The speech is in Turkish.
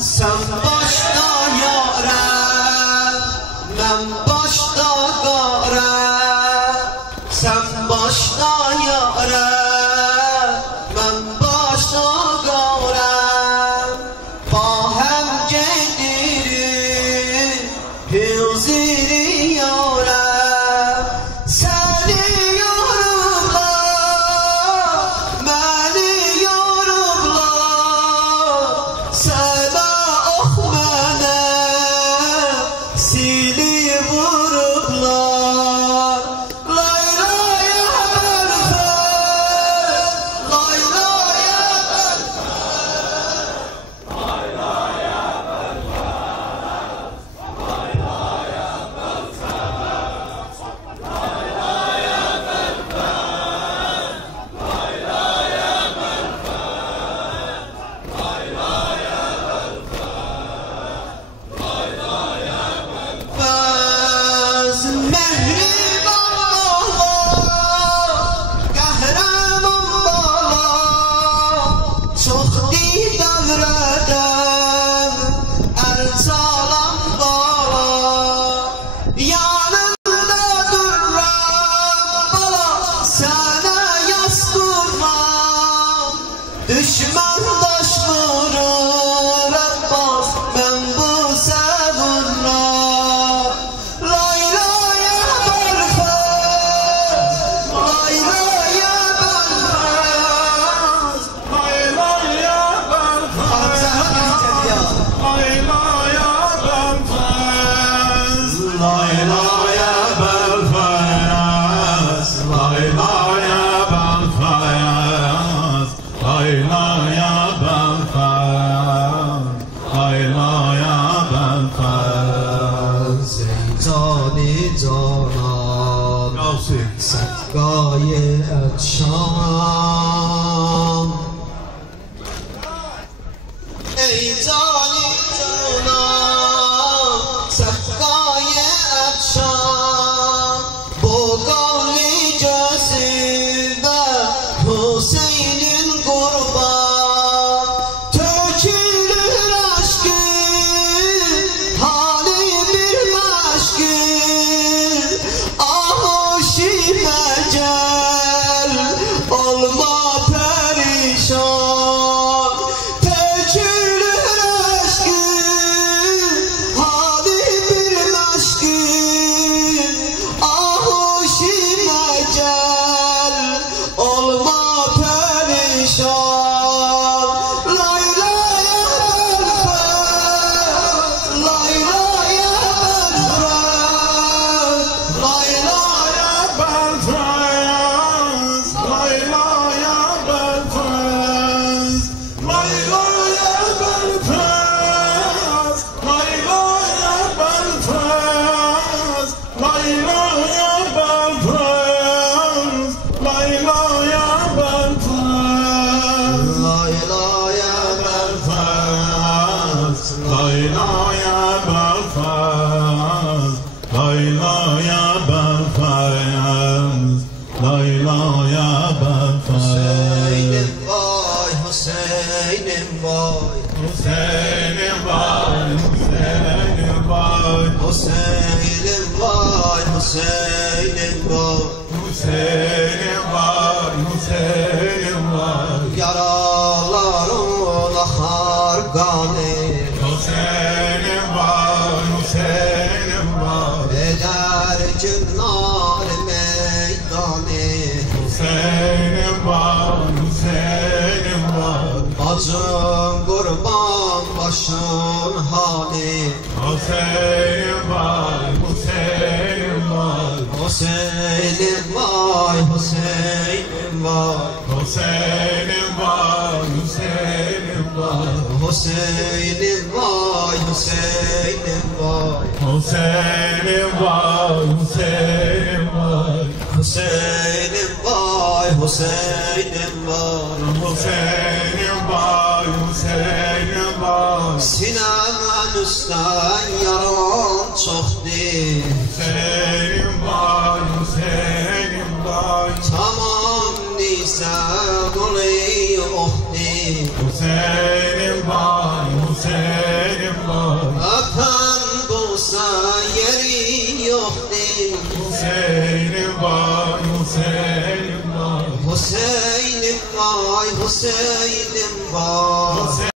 Sen başta yâre, ben başta gâre. Sen başta yâre, ben başta gâre. Bahem gedirir hüziri yâre. Seni yorublar, beni yorublar. Sana oh mene seni vurublar. Lay lay belfez, lay lay belfez, lay lay belfez, lay lay belfez, lay lay belfez, lay lay belfez, lay lay belfez. Mehriban Allah, kahraman bala, çok devreden el salam bala. Yanında duran bala, sana yas kurmam. Düşmandaş vurur Abbas, ben bu sevurra. Lay lay belfez, lay lay belfez, Lay lay belfez, lay lay belfez, lay lay belfez, lay lay belfez, lay lay belfez, lay lay belfez. ey cani canan, Gavsi. Gaye et şam. Ey cani canan, Gaye et şam. Bu kavli gözünde Hüseyin'in kurban. Tökülür aşkın, hali bir meşgul. Ahuşime gel, olma perişan. Tökülür aşkın, hali bir meşgul. Ahuşime gel, olma perişan. Lay lay belfez, lay lay belfez, lay lay Belfez, lay lay belfez, lay lay belfez, lay lay belfez, lay lay belfez, lay lay belfez, lay lay belfez, lay lay belfez, lay lay belfez, lay lay belfez. Hüseyin'im vay, Hüseyin'im vay, Hüseyin'im vay, Hüseyin'im vay, Hüseyin'im vay, Hüseyin'im vay. Hüseyin'im vay, Hüseyin'im vay, Yaralarım akar kanı, Hüseyin'im vay, Hüseyin'im vay, eder günler meydanı. Hüseyin'im vay, Hüseyin'im vay, Bacım kurban başın hali. Hüseyin'im vay, Hüseyin'im vay, Hüseyin'im vay, Hüseyin'im vay. Hüseyin'im vay, Hüseyin'im vay, Hüseyin'im vay, Hüseyin'im vay. Hüseyin'im vay, Hüseyin'im vay, Hüseyin'im vay, Hüseyin'im vay. Hüseyin'im vay, Hüseyin'im vay, Sinemen üstten yaran çoxdur. Hüseyin'im vay, Hüseyin'im vay, Tamam neyse olayı ohdi. Hüseyin'im vay, Hüseyin'im Hüseyin'im vay. Atan bulsa yeri yoktur. Hüseyin'im vay, Hüseyin'im vay. Hüseyin'im vay, Hüseyin'im vay.